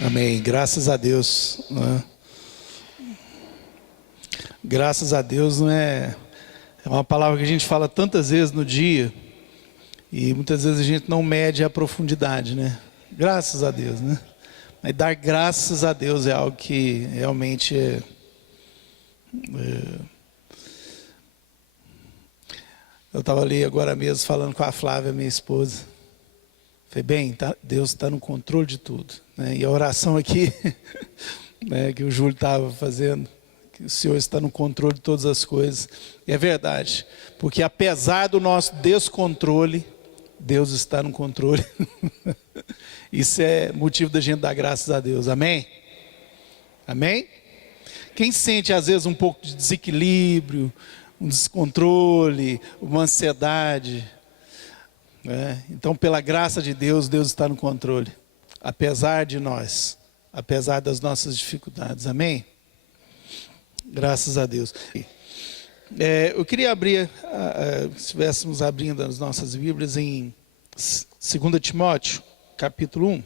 Amém. Graças a Deus. Né? Graças a Deus não é uma palavra que a gente fala tantas vezes no dia e muitas vezes a gente não mede a profundidade, né? Graças a Deus, né? Mas dar graças a Deus é algo que realmente Eu estava ali agora mesmo falando com a Flávia, minha esposa. Falei, bem, Deus está no controle de tudo. Né? E a oração aqui, né, que o Júlio estava fazendo, que o Senhor está no controle de todas as coisas. E é verdade, porque apesar do nosso descontrole, Deus está no controle. Isso é motivo da gente dar graças a Deus. Amém? Amém? Quem sente às vezes um pouco de desequilíbrio, um descontrole, uma ansiedade, né? Então, pela graça de Deus, Deus está no controle, apesar de nós, apesar das nossas dificuldades. Amém? Graças a Deus. Eu queria abrir, se estivéssemos abrindo as nossas Bíblias em 2 Timóteo, capítulo 1.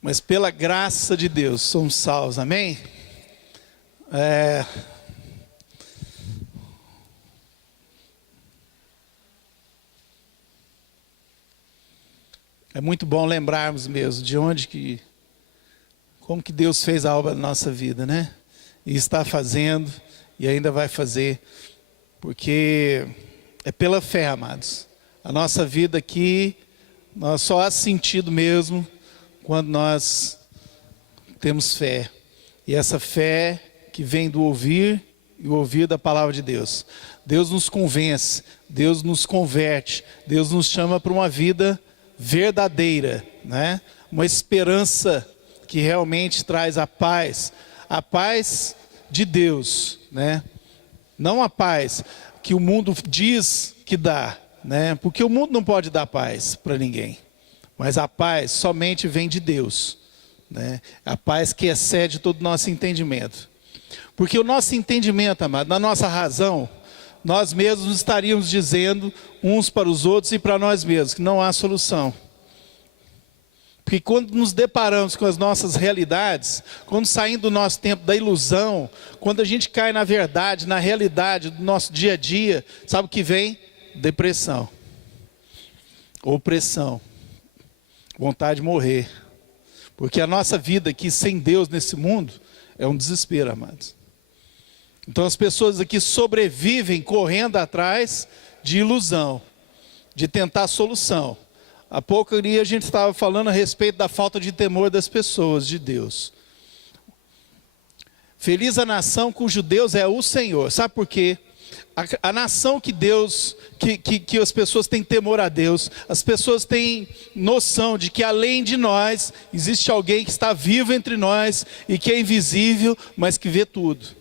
Mas pela graça de Deus somos salvos, amém? É muito bom lembrarmos mesmo de como que Deus fez a obra da nossa vida, né? E está fazendo e ainda vai fazer, porque é pela fé, amados. A nossa vida aqui, nós só há sentido mesmo quando nós temos fé. E essa fé que vem do ouvir e o ouvir da palavra de Deus. Deus nos convence, Deus nos converte, Deus nos chama para uma vida verdadeira, né? Uma esperança que realmente traz a paz de Deus, né? Não a paz que o mundo diz que dá, né? Porque o mundo não pode dar paz para ninguém. Mas a paz somente vem de Deus, né? A paz que excede todo o nosso entendimento. Porque o nosso entendimento, amado, na nossa razão, nós mesmos estaríamos dizendo uns para os outros e para nós mesmos que não há solução. Porque quando nos deparamos com as nossas realidades, quando saímos do nosso tempo da ilusão, quando a gente cai na verdade, na realidade do nosso dia a dia, sabe o que vem? Depressão, opressão, vontade de morrer. Porque a nossa vida aqui sem Deus nesse mundo é um desespero, amados. Então as pessoas aqui sobrevivem correndo atrás de ilusão, de tentar solução. Há pouco a gente estava falando a respeito da falta de temor das pessoas, de Deus. Feliz a nação cujo Deus é o Senhor. Sabe por quê? A nação que Deus, que as pessoas têm temor a Deus, as pessoas têm noção de que além de nós, existe alguém que está vivo entre nós e que é invisível, mas que vê tudo.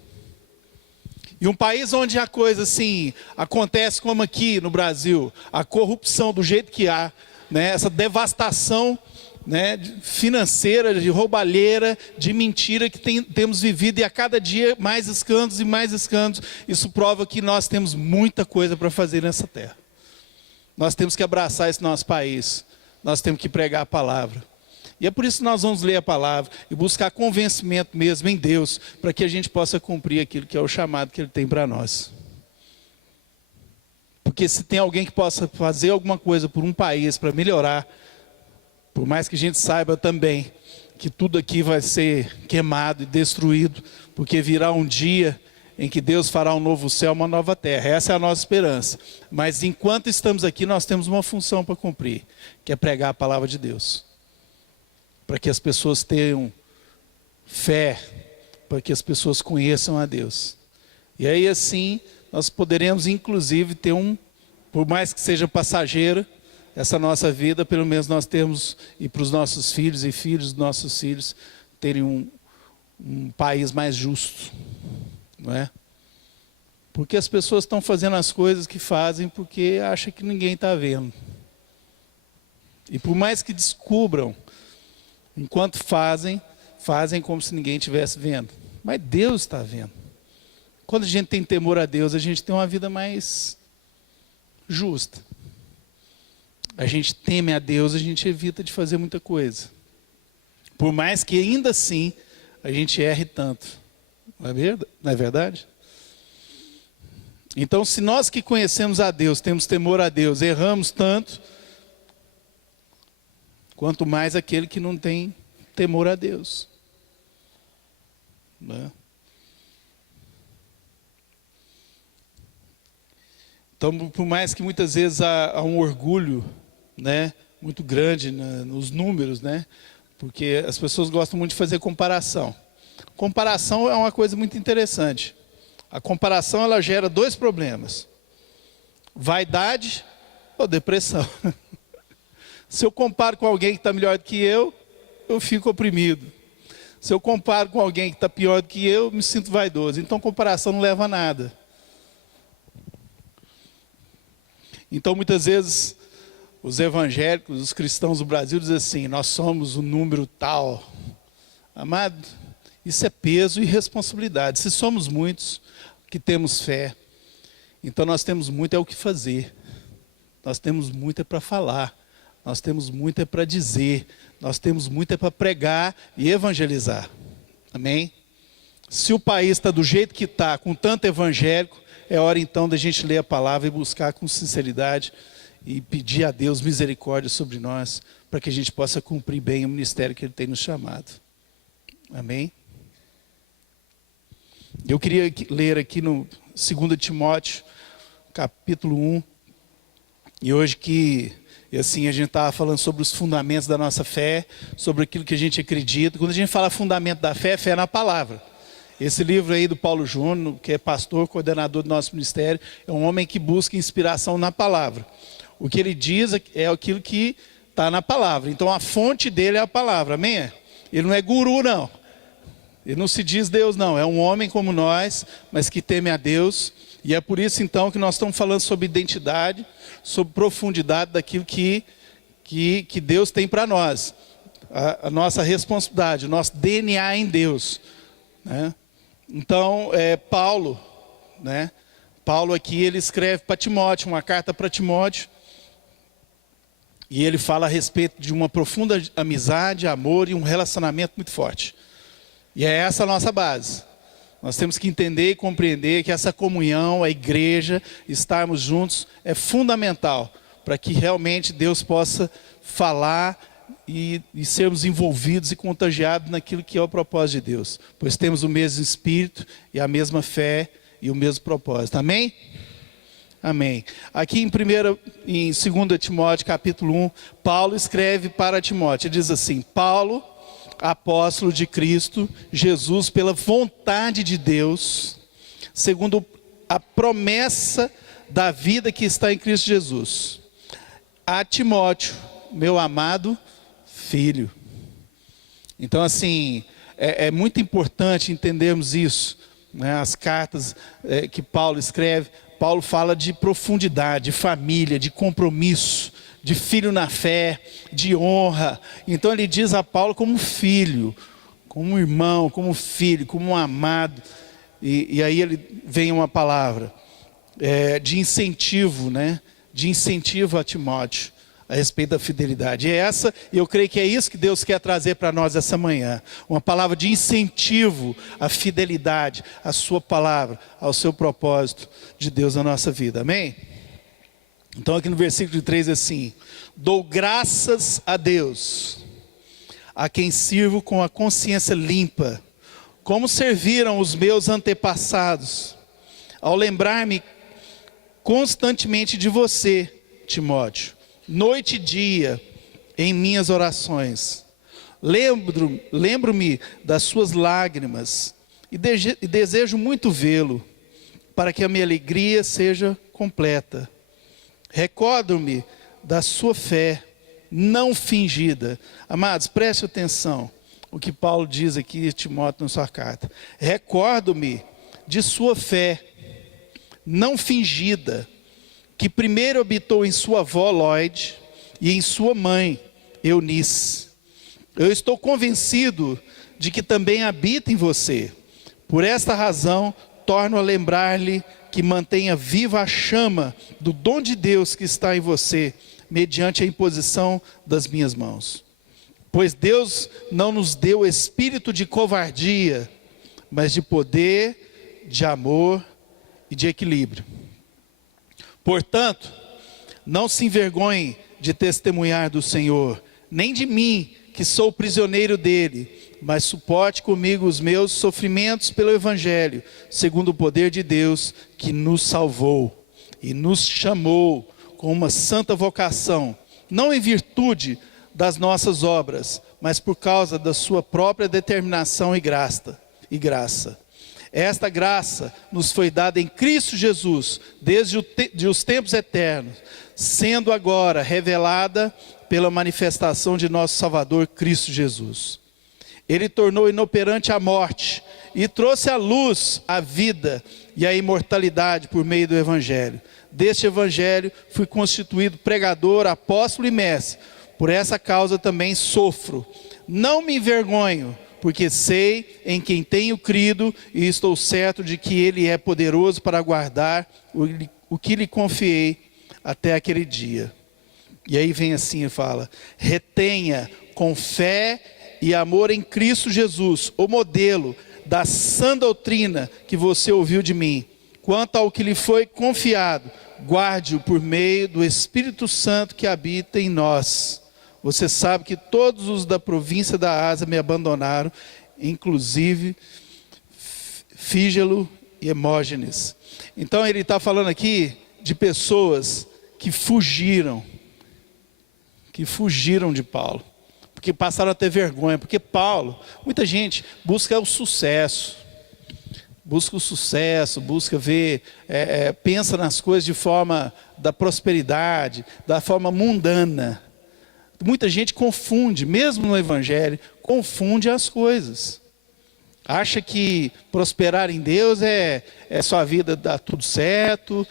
E um país onde a coisa assim, acontece como aqui no Brasil, a corrupção do jeito que há, né, essa devastação, né, financeira, de roubalheira, de mentira que temos vivido, e a cada dia mais escândalos e mais escândalos. Isso prova que nós temos muita coisa para fazer nessa terra. Nós temos que abraçar esse nosso país, nós temos que pregar a palavra. E é por isso que nós vamos ler a palavra e buscar convencimento mesmo em Deus, para que a gente possa cumprir aquilo que é o chamado que Ele tem para nós. Porque se tem alguém que possa fazer alguma coisa por um país para melhorar, por mais que a gente saiba também que tudo aqui vai ser queimado e destruído, porque virá um dia em que Deus fará um novo céu, uma nova terra. Essa é a nossa esperança. Mas enquanto estamos aqui, nós temos uma função para cumprir, que é pregar a palavra de Deus. Para que as pessoas tenham fé, para que as pessoas conheçam a Deus. E aí assim, nós poderemos inclusive ter por mais que seja passageira, essa nossa vida, pelo menos nós temos, e para os nossos filhos e filhos dos nossos filhos, terem um país mais justo, não é? Porque as pessoas estão fazendo as coisas que fazem porque acham que ninguém está vendo. E por mais que descubram, enquanto fazem como se ninguém estivesse vendo. Mas Deus está vendo. Quando a gente tem temor a Deus, a gente tem uma vida mais justa. a gente teme a Deus, a gente evita de fazer muita coisa. Por mais que ainda assim a gente erre tanto. Não é verdade? Então, se nós que conhecemos a Deus, temos temor a Deus, erramos tanto, quanto mais aquele que não tem temor a Deus. Né? Então, por mais que muitas vezes há um orgulho, né, muito grande nos números, né, porque as pessoas gostam muito de fazer comparação. Comparação é uma coisa muito interessante. A comparação, ela gera dois problemas: vaidade ou depressão. Se eu comparo com alguém que está melhor do que eu fico oprimido. Se eu comparo com alguém que está pior do que eu me sinto vaidoso. Então, comparação não leva a nada. Então, muitas vezes, os evangélicos, os cristãos do Brasil dizem assim: nós somos o número tal. Amado, isso é peso e responsabilidade. Se somos muitos que temos fé, então nós temos muito é o que fazer. Nós temos muito é para falar. Nós temos muito é para dizer. Nós temos muito é para pregar e evangelizar. Amém? Se o país está do jeito que está, com tanto evangélico, é hora então da gente ler a palavra e buscar com sinceridade e pedir a Deus misericórdia sobre nós, para que a gente possa cumprir bem o ministério que Ele tem nos chamado. Amém? Eu queria ler aqui no 2 Timóteo, capítulo 1, e hoje e assim, a gente estava falando sobre os fundamentos da nossa fé, sobre aquilo que a gente acredita. Quando a gente fala fundamento da fé, fé é na palavra. Esse livro aí do Paulo Júnior, que é pastor, coordenador do nosso ministério, é um homem que busca inspiração na palavra. O que ele diz é aquilo que está na palavra. Então a fonte dele é a palavra, amém? Ele não é guru, não. Ele não se diz Deus, não. É um homem como nós, mas que teme a Deus. E é por isso então que nós estamos falando sobre identidade, sobre profundidade daquilo que Deus tem para nós. A nossa responsabilidade, o nosso DNA em Deus. Né? Então, Paulo, né? Paulo aqui, ele escreve para Timóteo, uma carta para Timóteo. E ele fala a respeito de uma profunda amizade, amor e um relacionamento muito forte. E é essa a nossa base. Nós temos que entender e compreender que essa comunhão, a igreja, estarmos juntos, é fundamental para que realmente Deus possa falar e sermos envolvidos e contagiados naquilo que é o propósito de Deus. Pois temos o mesmo Espírito e a mesma fé e o mesmo propósito. Amém? Amém. Aqui em 2 Timóteo, capítulo 1, Paulo escreve para Timóteo. Ele diz assim: Paulo, apóstolo de Cristo Jesus, pela vontade de Deus, segundo a promessa da vida que está em Cristo Jesus, a Timóteo, meu amado filho. Então, assim, é muito importante entendermos isso, né? As cartas que Paulo escreve, Paulo fala de profundidade, de família, de compromisso, de filho na fé, de honra. Então ele diz a Paulo como filho, como irmão, como filho, como um amado. E aí ele vem uma palavra de incentivo, né? De incentivo a Timóteo a respeito da fidelidade. E eu creio que é isso que Deus quer trazer para nós essa manhã. Uma palavra de incentivo à fidelidade, à sua palavra, ao seu propósito de Deus na nossa vida. Amém? Então aqui no versículo 3 é assim: dou graças a Deus, a quem sirvo com a consciência limpa, como serviram os meus antepassados, ao lembrar-me constantemente de você, Timóteo, noite e dia, em minhas orações. Lembro-me das suas lágrimas e desejo muito vê-lo, para que a minha alegria seja completa. Recordo-me da sua fé não fingida. Amados, preste atenção o que Paulo diz aqui, Timóteo, na sua carta. Recordo-me de sua fé não fingida, que primeiro habitou em sua avó Lloyd e em sua mãe Eunice. Eu estou convencido de que também habita em você. Por esta razão, torno a lembrar-lhe que mantenha viva a chama do dom de Deus que está em você, mediante a imposição das minhas mãos. Pois Deus não nos deu espírito de covardia, mas de poder, de amor e de equilíbrio. Portanto, não se envergonhe de testemunhar do Senhor, nem de mim, que sou prisioneiro dele, mas suporte comigo os meus sofrimentos pelo Evangelho, segundo o poder de Deus que nos salvou e nos chamou com uma santa vocação, não em virtude das nossas obras, mas por causa da sua própria determinação e graça. Esta graça nos foi dada em Cristo Jesus, desde os tempos eternos, sendo agora revelada pela manifestação de nosso Salvador Cristo Jesus. Ele tornou inoperante a morte e trouxe à luz a vida e a imortalidade por meio do Evangelho. Deste Evangelho fui constituído pregador, apóstolo e mestre. Por essa causa também sofro. Não me envergonho, porque sei em quem tenho crido e estou certo de que Ele é poderoso para guardar o que lhe confiei até aquele dia. E aí vem assim e fala: retenha com fé e amor em Cristo Jesus o modelo da sã doutrina que você ouviu de mim. Quanto ao que lhe foi confiado, guarde-o por meio do Espírito Santo que habita em nós. Você sabe que todos os da província da Ásia me abandonaram, inclusive Fígelo e Hermógenes. Então ele está falando aqui de pessoas que fugiram de Paulo, porque passaram a ter vergonha, porque Paulo, muita gente busca o sucesso, busca ver, pensa nas coisas de forma da prosperidade, da forma mundana. Muita gente confunde, mesmo no Evangelho, confunde as coisas. Acha que prosperar em Deus é sua vida dar tudo certo,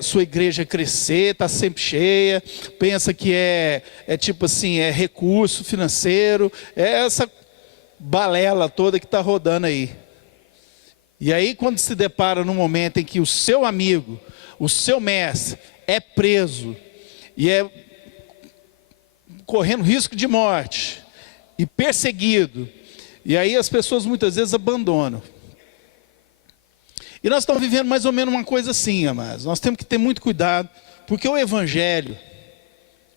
sua igreja crescer, está sempre cheia. Pensa que é tipo assim, é recurso financeiro, é essa balela toda que está rodando aí. E aí quando se depara num momento em que o seu amigo, o seu mestre é preso e é correndo risco de morte e perseguido, e aí as pessoas muitas vezes abandonam. E nós estamos vivendo mais ou menos uma coisa assim, amados. Nós temos que ter muito cuidado, porque o Evangelho,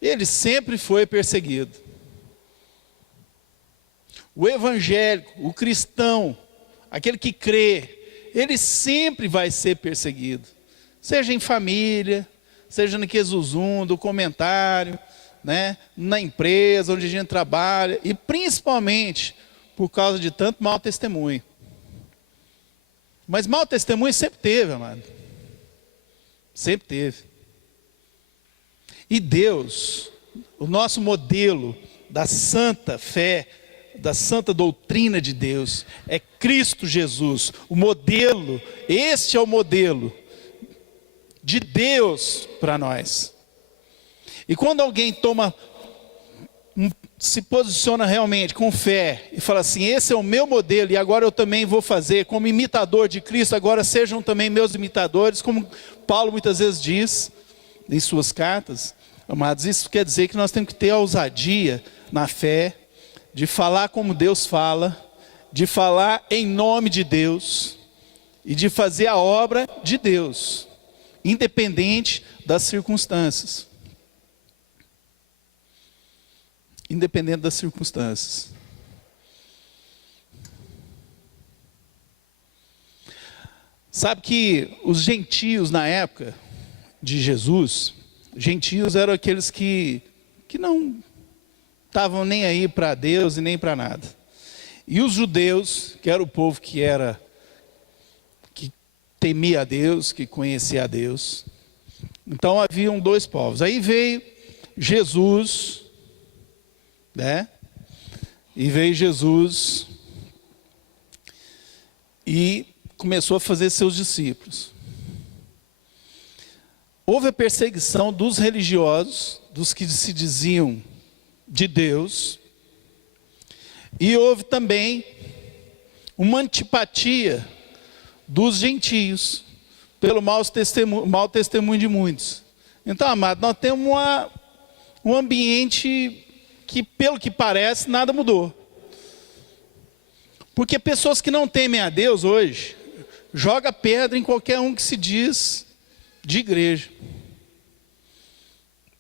ele sempre foi perseguido. O evangélico, o cristão, aquele que crê, ele sempre vai ser perseguido. Seja em família, seja no Quesuzum, do comentário, né, na empresa onde a gente trabalha, e principalmente por causa de tanto mau testemunho. Mas mau testemunho sempre teve, amado. Sempre teve. E Deus, o nosso modelo da santa fé, da santa doutrina de Deus, é Cristo Jesus. O modelo, este é o modelo de Deus para nós. E quando alguém se posiciona realmente com fé e fala assim: esse é o meu modelo e agora eu também vou fazer, como imitador de Cristo, agora sejam também meus imitadores, como Paulo muitas vezes diz em suas cartas. Amados, isso quer dizer que nós temos que ter a ousadia na fé, de falar como Deus fala, de falar em nome de Deus e de fazer a obra de Deus, independente das circunstâncias. Independente das circunstâncias. Sabe que os gentios na época de Jesus, gentios eram aqueles que não estavam nem aí para Deus e nem para nada. E os judeus, que era o povo que temia a Deus, que conhecia a Deus. Então haviam dois povos. Aí veio Jesus, né? E veio Jesus e começou a fazer seus discípulos. Houve a perseguição dos religiosos, dos que se diziam de Deus, e houve também uma antipatia dos gentios, pelo mau testemunho de muitos. Então, amado, nós temos um ambiente que, pelo que parece, nada mudou. Porque pessoas que não temem a Deus hoje, jogam pedra em qualquer um que se diz de igreja.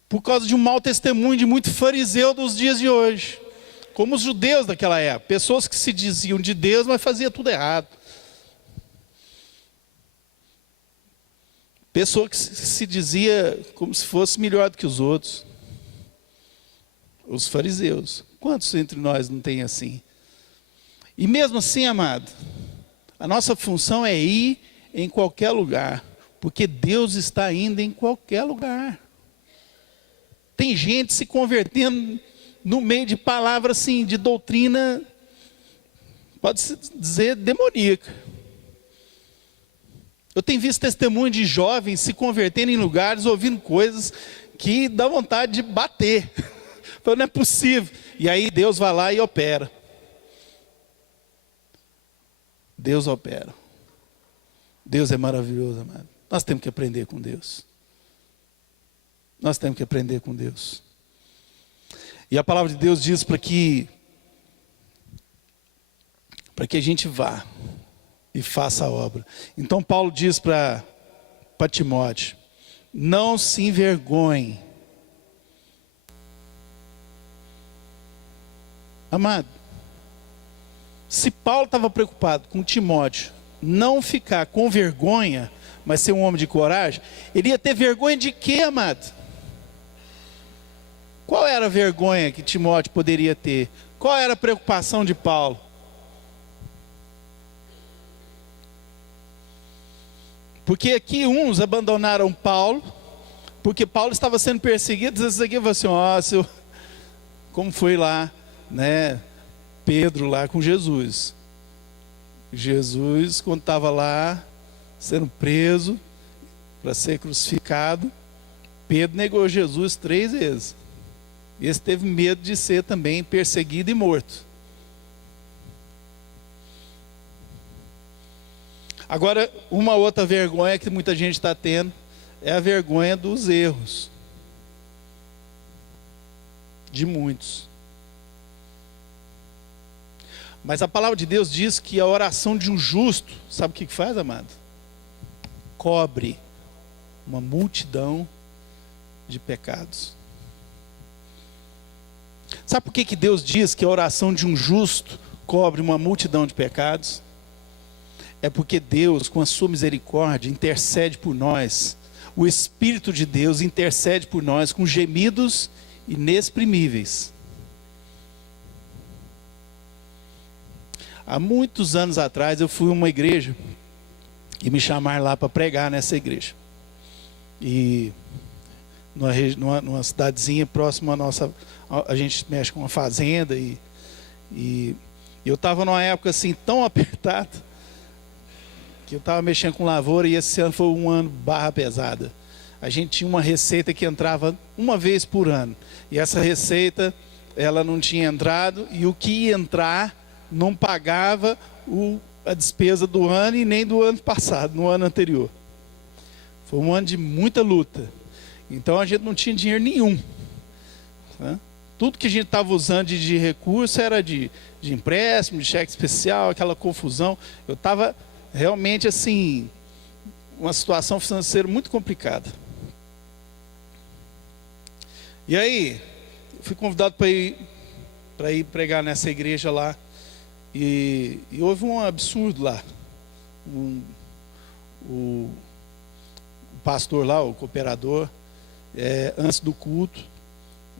Por causa de um mau testemunho de muito fariseu dos dias de hoje. Como os judeus daquela época. Pessoas que se diziam de Deus, mas faziam tudo errado. Pessoa que se dizia como se fosse melhor do que os outros. Os fariseus. Quantos entre nós não tem assim? E mesmo assim, amado, a nossa função é ir em qualquer lugar. Porque Deus está indo em qualquer lugar. Tem gente se convertendo no meio de palavras assim, de doutrina, pode-se dizer, demoníaca. Eu tenho visto testemunho de jovens se convertendo em lugares, ouvindo coisas que dá vontade de bater. Então não é possível. E aí Deus vai lá e opera. Deus opera. Deus é maravilhoso, amado. Nós temos que aprender com Deus. Nós temos que aprender com Deus. E a palavra de Deus diz para que a gente vá e faça a obra. Então Paulo diz para Timóteo: não se envergonhe. Amado, se Paulo estava preocupado com Timóteo não ficar com vergonha, mas ser um homem de coragem, ele ia ter vergonha de quê, amado? Qual era a vergonha que Timóteo poderia ter? Qual era a preocupação de Paulo? Porque aqui uns abandonaram Paulo, porque Paulo estava sendo perseguido. Isso aqui falou assim, como foi lá, né, Pedro lá com Jesus. Jesus, quando estava lá, sendo preso, para ser crucificado, Pedro negou Jesus 3 vezes. Esse teve medo de ser também perseguido e morto. Agora, uma outra vergonha que muita gente está tendo é a vergonha dos erros. De muitos. Mas a palavra de Deus diz que a oração de um justo, sabe o que faz, amado? Cobre uma multidão de pecados. Sabe por que Deus diz que a oração de um justo cobre uma multidão de pecados? É porque Deus, com a sua misericórdia, intercede por nós. O Espírito de Deus intercede por nós com gemidos inexprimíveis. Há muitos anos atrás eu fui a uma igreja e me chamaram lá para pregar nessa igreja. E numa cidadezinha próxima à nossa, a gente mexe com uma fazenda e eu estava numa época assim tão apertada que eu estava mexendo com lavoura e esse ano foi um ano barra pesada. A gente tinha uma receita que entrava uma vez por ano e essa receita ela não tinha entrado e o que ia entrar não pagava a despesa do ano e nem do ano passado, no ano anterior. Foi um ano de muita luta. Então a gente não tinha dinheiro nenhum. Né? Tudo que a gente estava usando de recurso era de empréstimo, de cheque especial, aquela confusão. Eu estava realmente assim, uma situação financeira muito complicada. E aí, eu fui convidado para ir pregar nessa igreja lá. E houve um absurdo lá. O pastor lá, o cooperador, antes do culto,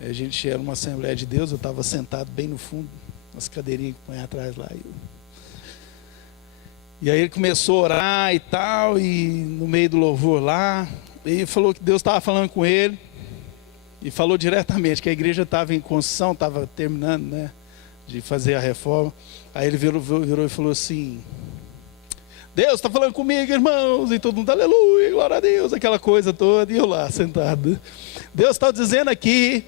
a gente era uma Assembleia de Deus, eu estava sentado bem no fundo, nas cadeirinhas que põe atrás lá. E aí ele começou a orar e tal, e no meio do louvor lá, ele falou que Deus estava falando com ele, e falou diretamente que a igreja estava em construção, estava terminando, né, de fazer a reforma. Aí ele virou e falou assim: Deus está falando comigo, irmãos. E todo mundo, aleluia, glória a Deus, aquela coisa toda. E eu lá, sentado. Deus está dizendo aqui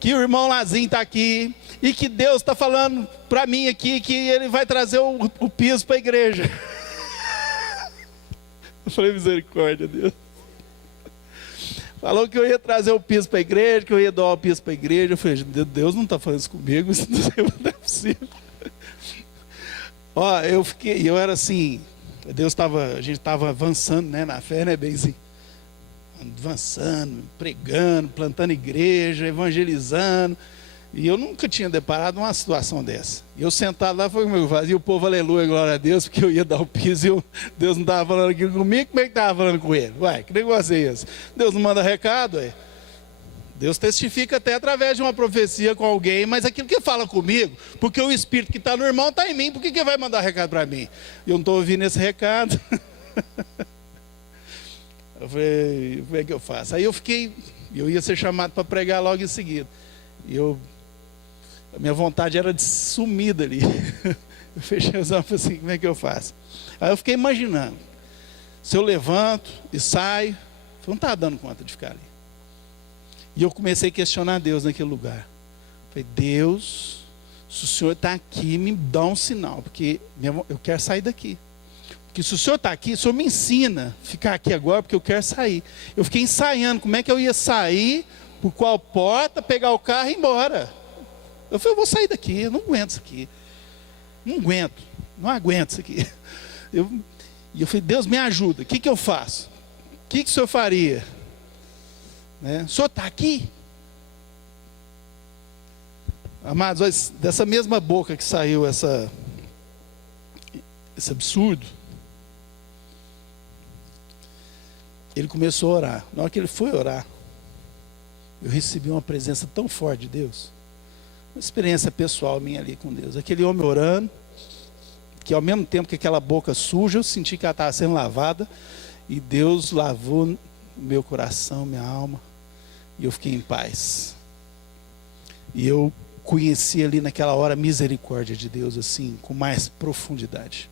que o irmão Lazinho está aqui e que Deus está falando para mim aqui que ele vai trazer o piso para a igreja. Eu falei, misericórdia, Deus. Falou que eu ia trazer o piso para a igreja, que eu ia doar o piso para a igreja. Eu falei, Deus não está falando isso comigo, isso não é possível. Ó, eu era assim, a gente estava avançando, né, na fé, né, bem assim, avançando, pregando, plantando igreja, evangelizando. E eu nunca tinha deparado uma situação dessa. E eu sentado lá, foi como eu fazia, e o povo, aleluia, glória a Deus, porque eu ia dar o piso e Deus não estava falando aquilo comigo, como é que estava falando com ele? Ué, que negócio é esse? Deus não manda recado, ué. Deus testifica até através de uma profecia com alguém, mas aquilo que fala comigo, porque o Espírito que está no irmão está em mim, por que vai mandar recado para mim? Eu não estou ouvindo esse recado. Eu falei, como é que eu faço? Aí eu ia ser chamado para pregar logo em seguida. E a minha vontade era de sumir dali. Eu fechei os olhos e falei assim, como é que eu faço? Aí eu fiquei imaginando, se eu levanto e saio, eu não estava dando conta de ficar ali. E eu comecei a questionar Deus naquele lugar. Falei, Deus, se o Senhor está aqui, me dá um sinal, porque eu quero sair daqui. Porque se o Senhor está aqui, o Senhor me ensina a ficar aqui agora, porque eu quero sair. Eu fiquei ensaiando como é que eu ia sair, por qual porta, pegar o carro e ir embora. Eu falei, eu vou sair daqui, eu não aguento isso aqui. Não aguento isso aqui. E eu falei, Deus me ajuda, o que eu faço? O que o Senhor faria? Né? O Senhor está aqui? Amados, dessa mesma boca que saiu esse absurdo, ele começou a orar. Na hora que ele foi orar, eu recebi uma presença tão forte de Deus. Uma experiência pessoal minha ali com Deus. Aquele homem orando, que ao mesmo tempo que aquela boca suja, eu senti que ela estava sendo lavada, e Deus lavou o meu coração, minha alma, e eu fiquei em paz. E eu conheci ali naquela hora a misericórdia de Deus, assim, com mais profundidade.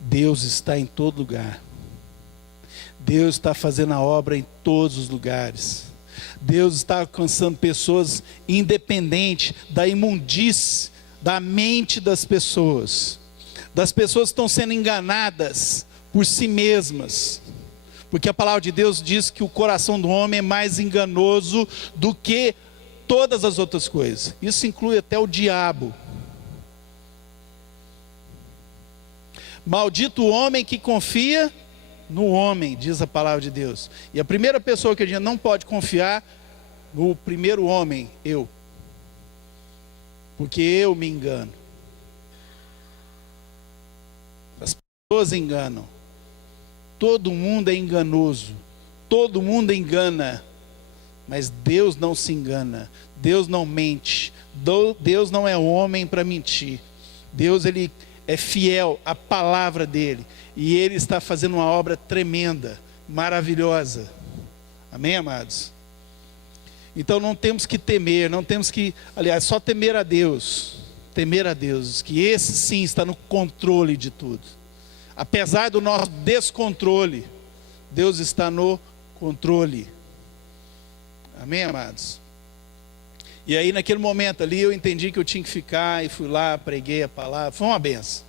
Deus está em todo lugar. Deus está fazendo a obra em todos os lugares. Deus está alcançando pessoas independente da imundície da mente das pessoas. Das pessoas que estão sendo enganadas por si mesmas. Porque a palavra de Deus diz que o coração do homem é mais enganoso do que todas as outras coisas. Isso inclui até o diabo. Maldito o homem que confia no homem, diz a palavra de Deus. E a primeira pessoa que a gente não pode confiar, no primeiro homem, eu. Porque eu me engano. As pessoas enganam. Todo mundo é enganoso. Todo mundo engana. Mas Deus não se engana. Deus não mente. Deus não é homem para mentir. Deus, ele é fiel à palavra dele. E ele está fazendo uma obra tremenda, maravilhosa. Amém, amados? Então não temos que temer, não temos que, aliás, só temer a Deus. Temer a Deus, que esse sim está no controle de tudo. Apesar do nosso descontrole, Deus está no controle. Amém, amados? E aí naquele momento ali eu entendi que eu tinha que ficar, e fui lá, preguei a palavra, foi uma benção.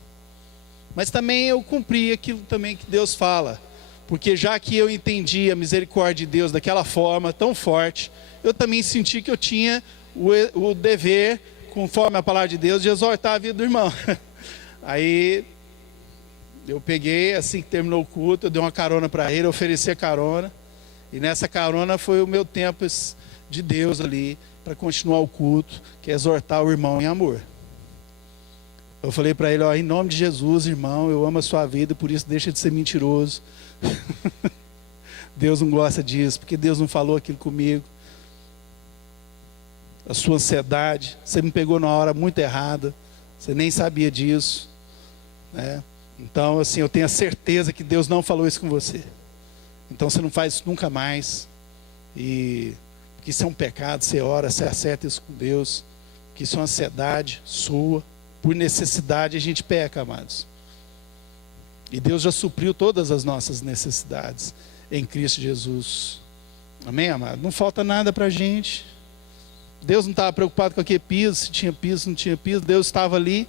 Mas também eu cumpri aquilo também que Deus fala, porque já que eu entendi a misericórdia de Deus daquela forma tão forte, eu também senti que eu tinha o dever, conforme a palavra de Deus, de exortar a vida do irmão. Aí eu peguei, assim que terminou o culto, eu dei uma carona para ele, ofereci a carona, e nessa carona foi o meu tempo de Deus ali, para continuar o culto, que é exortar o irmão em amor. Eu falei para ele, ó, em nome de Jesus, irmão, eu amo a sua vida, por isso deixa de ser mentiroso. Deus não gosta disso, porque Deus não falou aquilo comigo. A sua ansiedade, você me pegou na hora muito errada, você nem sabia disso, né? Então, assim, eu tenho a certeza que Deus não falou isso com você. Então você não faz isso nunca mais. E que isso é um pecado, você ora, você acerta isso com Deus, que isso é uma ansiedade sua. Por necessidade a gente peca, amados. E Deus já supriu todas as nossas necessidades em Cristo Jesus. Amém, amado? Não falta nada para a gente. Deus não estava preocupado com aquele piso, se tinha piso, se não tinha piso. Deus estava ali.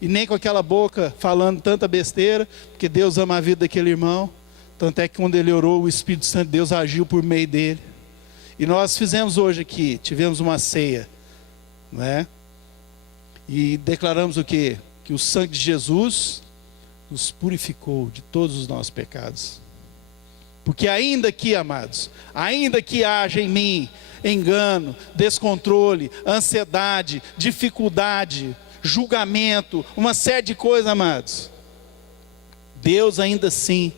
e nem com aquela boca falando tanta besteira, porque Deus ama a vida daquele irmão. Tanto é que quando ele orou, o Espírito Santo de Deus agiu por meio dele. E nós fizemos hoje aqui, tivemos uma ceia, né? E declaramos o quê? Que o sangue de Jesus nos purificou de todos os nossos pecados. Porque ainda que, amados, ainda que haja em mim engano, descontrole, ansiedade, dificuldade, julgamento, uma série de coisas, amados, Deus ainda assim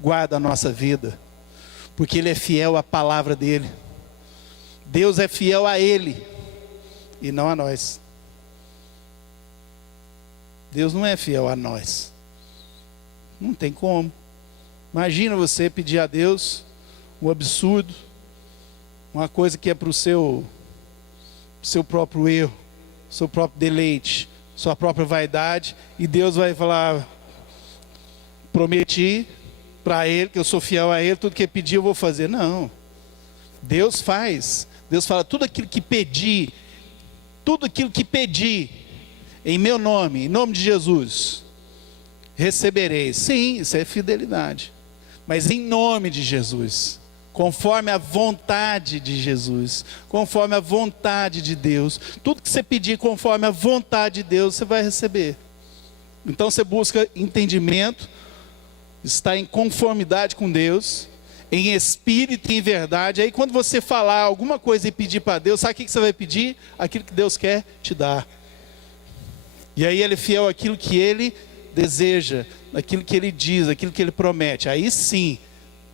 guarda a nossa vida, porque Ele é fiel à palavra dEle. Deus é fiel a Ele e não a nós. Deus não é fiel a nós. Não tem como. Imagina você pedir a Deus um absurdo, uma coisa que é para o seu próprio erro, seu próprio deleite, sua própria vaidade, e Deus vai falar: prometi para Ele que eu sou fiel a Ele, tudo que Ele pedir eu vou fazer. Não. Deus faz. Deus fala: tudo aquilo que pedi, em meu nome, em nome de Jesus, recebereis. Sim, isso é fidelidade. Mas em nome de Jesus, conforme a vontade de Jesus, conforme a vontade de Deus, tudo que você pedir conforme a vontade de Deus, você vai receber. Então você busca entendimento, está em conformidade com Deus, em espírito e em verdade. Aí quando você falar alguma coisa e pedir para Deus, sabe o que você vai pedir? Aquilo que Deus quer te dar. E aí Ele é fiel àquilo que Ele deseja, aquilo que Ele diz, aquilo que Ele promete. Aí sim,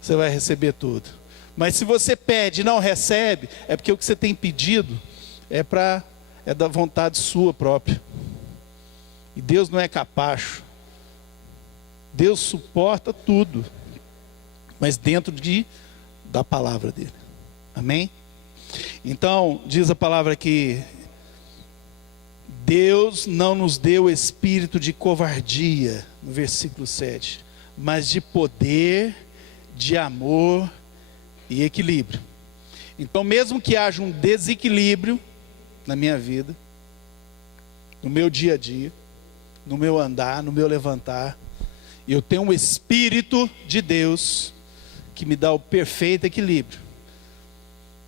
você vai receber tudo. Mas se você pede e não recebe, é porque o que você tem pedido é da vontade sua própria. E Deus não é capacho. Deus suporta tudo, mas dentro da palavra dele. Amém? Então, diz a palavra aqui: Deus não nos deu espírito de covardia, no versículo 7, mas de poder, de amor e equilíbrio. Então, mesmo que haja um desequilíbrio na minha vida, no meu dia a dia, no meu andar, no meu levantar, eu tenho um Espírito de Deus que me dá o perfeito equilíbrio.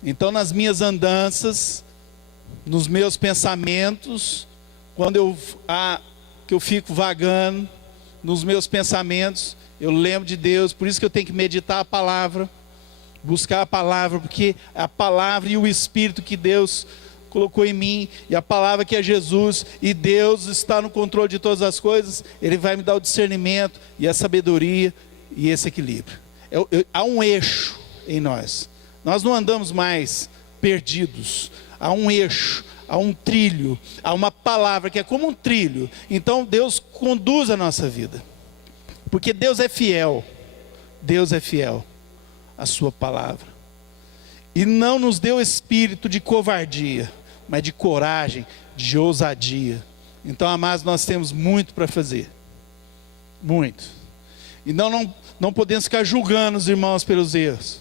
Então, nas minhas andanças, nos meus pensamentos, quando eu fico vagando nos meus pensamentos, eu lembro de Deus. Por isso que eu tenho que meditar a palavra, buscar a palavra, porque a palavra e o Espírito que Deus colocou em mim, e a palavra que é Jesus, e Deus está no controle de todas as coisas, Ele vai me dar o discernimento e a sabedoria e esse equilíbrio. Há um eixo em nós. Nós não andamos mais perdidos. Há um eixo, há um trilho, há uma palavra que é como um trilho. Então Deus conduz a nossa vida, porque Deus é fiel. Deus é fiel à sua palavra, e não nos deu espírito de covardia, mas de coragem, de ousadia. Então, amados, nós temos muito para fazer, muito, e não podemos ficar julgando os irmãos pelos erros.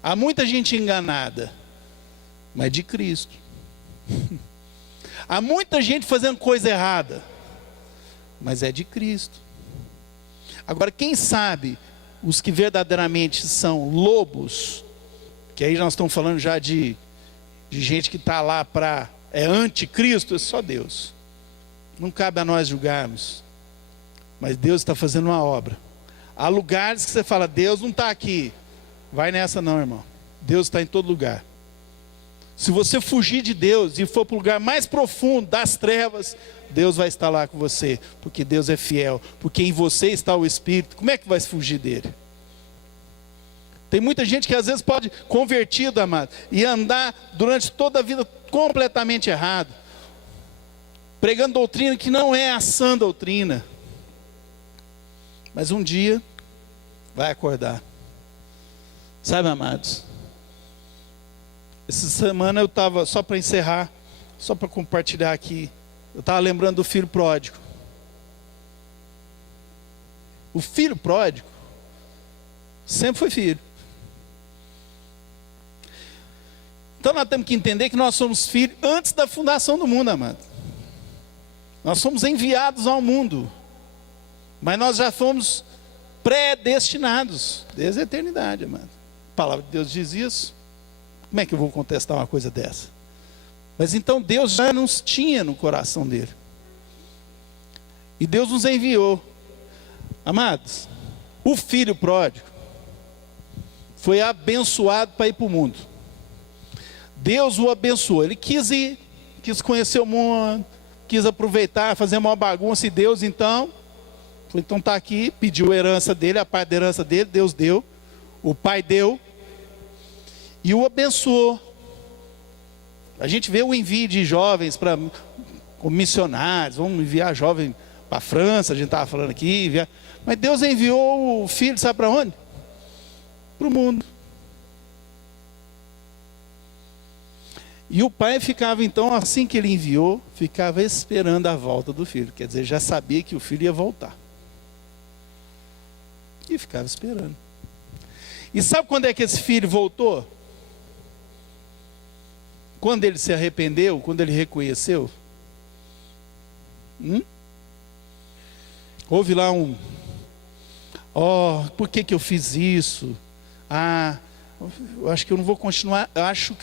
Há muita gente enganada, mas de Cristo. Há muita gente fazendo coisa errada, mas é de Cristo. Agora, quem sabe os que verdadeiramente são lobos, que aí nós estamos falando já de gente que está lá é anticristo, é só Deus. Não cabe a nós julgarmos, mas Deus está fazendo uma obra. Há lugares que você fala: Deus não está aqui. Vai nessa não, irmão. Deus está em todo lugar. Se você fugir de Deus e for para o lugar mais profundo das trevas, Deus vai estar lá com você, porque Deus é fiel, porque em você está o Espírito. Como é que vai fugir dele? Tem muita gente que às vezes pode, convertido, amado, e andar durante toda a vida completamente errado, pregando doutrina que não é a sã doutrina, mas um dia vai acordar. Sabe, amados, essa semana eu estava, só para encerrar, só para compartilhar aqui, eu estava lembrando do filho pródigo. O filho pródigo sempre foi filho. Então nós temos que entender que nós somos filhos antes da fundação do mundo, amado. Nós somos enviados ao mundo, mas nós já fomos predestinados desde a eternidade, amado. A palavra de Deus diz isso. Como é que eu vou contestar uma coisa dessa? Mas então Deus já nos tinha no coração dele. E Deus nos enviou. Amados, o filho pródigo foi abençoado para ir para o mundo. Deus o abençoou. Ele quis ir, quis conhecer o mundo, quis aproveitar, fazer uma bagunça. E Deus então está aqui, pediu a herança dele, a parte da herança dele, Deus deu, o pai deu, e o abençoou. A gente vê o envio de jovens como missionários, vamos enviar jovens para a França, a gente estava falando aqui, mas Deus enviou o filho, sabe para onde? Para o mundo. E o pai ficava então, assim que ele enviou, ficava esperando a volta do filho, quer dizer, já sabia que o filho ia voltar. E ficava esperando. E sabe quando é que esse filho voltou? Quando ele se arrependeu, quando ele reconheceu. Houve lá por que eu fiz isso? Eu acho que eu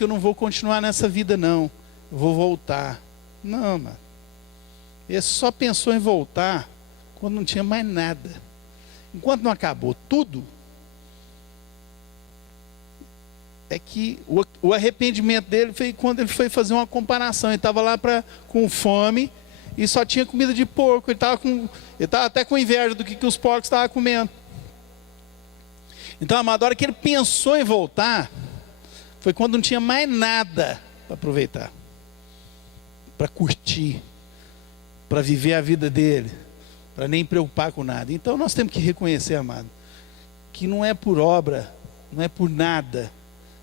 não vou continuar nessa vida não. Eu vou voltar. Não, mano. Ele só pensou em voltar quando não tinha mais nada. Enquanto não acabou tudo, é que o arrependimento dele foi quando ele foi fazer uma comparação. Ele estava lá com fome e só tinha comida de porco. Ele estava até com inveja do que os porcos estavam comendo. Então, amado, a hora que ele pensou em voltar, foi quando não tinha mais nada para aproveitar, para curtir, para viver a vida dele, para nem preocupar com nada. Então nós temos que reconhecer, amado, que não é por obra, não é por nada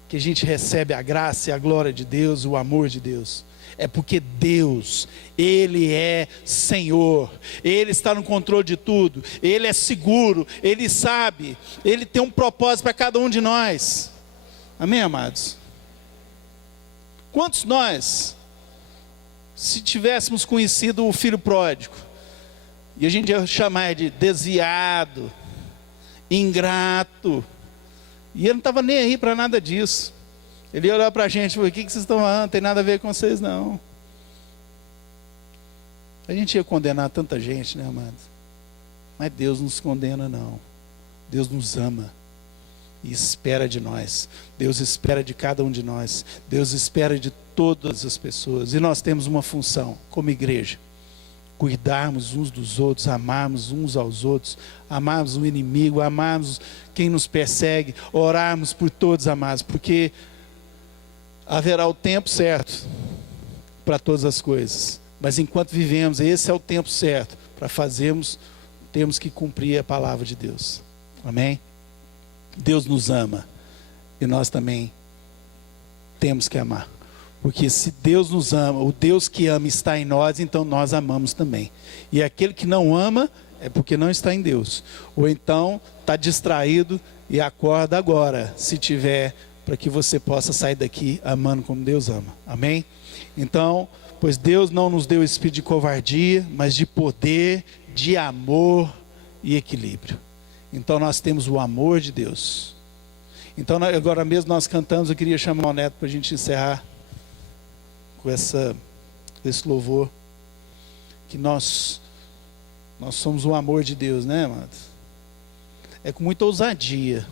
que a gente recebe a graça e a glória de Deus, o amor de Deus. É porque Deus, Ele é Senhor, Ele está no controle de tudo, Ele é seguro, Ele sabe, Ele tem um propósito para cada um de nós. Amém, amados? Quantos nós, se tivéssemos conhecido o filho pródigo, e a gente ia chamar de desviado, ingrato, e ele não estava nem aí para nada disso. Ele ia olhar para a gente e falou: o que vocês estão falando? Não tem nada a ver com vocês não. A gente ia condenar tanta gente, né, amado? Mas Deus não nos condena não. Deus nos ama e espera de nós. Deus espera de cada um de nós. Deus espera de todas as pessoas. E nós temos uma função como igreja: cuidarmos uns dos outros, amarmos uns aos outros, amarmos o inimigo, amarmos quem nos persegue, orarmos por todos, amados, porque haverá o tempo certo para todas as coisas, mas enquanto vivemos, esse é o tempo certo para fazermos, temos que cumprir a palavra de Deus. Amém? Deus nos ama e nós também temos que amar. Porque se Deus nos ama, o Deus que ama está em nós, então nós amamos também. E aquele que não ama é porque não está em Deus. Ou então está distraído e acorda agora, se tiver, para que você possa sair daqui amando como Deus ama. Amém? Então, pois Deus não nos deu espírito de covardia, mas de poder, de amor e equilíbrio. Então nós temos o amor de Deus. Então agora mesmo nós cantamos, eu queria chamar o Neto para a gente encerrar com esse louvor, que nós somos o amor de Deus, né, amados? É com muita ousadia.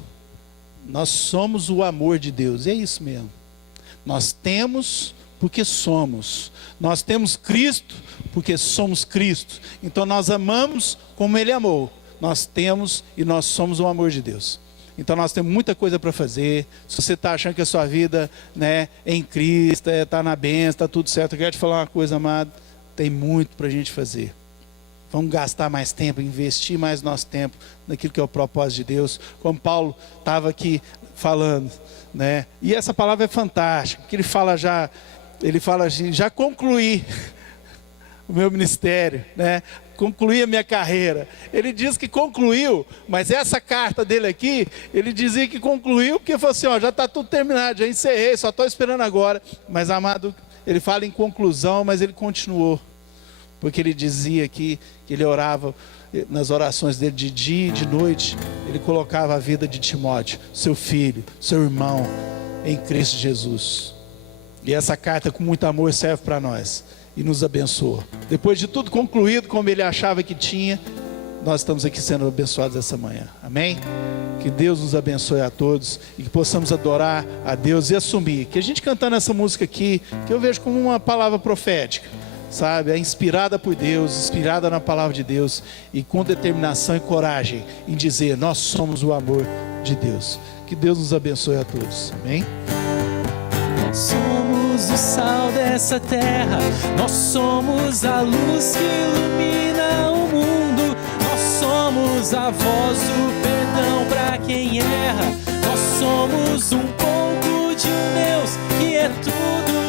Nós somos o amor de Deus, é isso mesmo. Nós temos porque somos. Nós temos Cristo porque somos Cristo. Então nós amamos como Ele amou. Nós temos e nós somos o amor de Deus. Então nós temos muita coisa para fazer. Se você está achando que a sua vida, né, é em Cristo, está na bênção, está tudo certo, eu quero te falar uma coisa, amado. Tem muito para a gente fazer. Vamos gastar mais tempo, investir mais nosso tempo naquilo que é o propósito de Deus. Como Paulo estava aqui falando, né? E essa palavra é fantástica, que ele fala assim, já concluí o meu ministério, né? Concluí a minha carreira. Ele diz que concluiu, mas essa carta dele aqui, ele dizia que concluiu, porque falou assim, já está tudo terminado, já encerrei, só estou esperando agora. Mas amado, ele fala em conclusão, mas ele continuou. porque ele dizia que ele orava nas orações dele de dia e de noite, ele colocava a vida de Timóteo, seu filho, seu irmão, em Cristo Jesus. E essa carta com muito amor serve para nós e nos abençoa. Depois de tudo concluído como ele achava que tinha, nós estamos aqui sendo abençoados essa manhã. Amém? Que Deus nos abençoe a todos e que possamos adorar a Deus e assumir que a gente cantando essa música aqui, que eu vejo como uma palavra profética, sabe? É inspirada por Deus, inspirada na palavra de Deus e com determinação e coragem em dizer: nós somos o amor de Deus. Que Deus nos abençoe a todos. Amém? Somos o sal dessa terra, nós somos a luz que ilumina o mundo, nós somos a voz do perdão para quem erra, nós somos um pouco de um Deus que é tudo,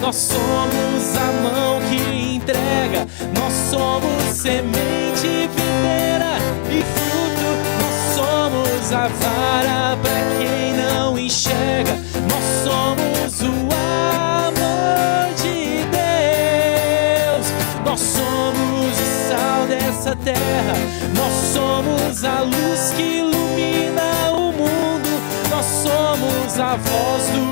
nós somos a mão que entrega, nós somos semente, videira e fruto, nós somos a vara para quem não enxerga, nós somos o amor de Deus, nós somos o sal dessa terra, nós somos a luz que ilumina o mundo, nós somos a voz do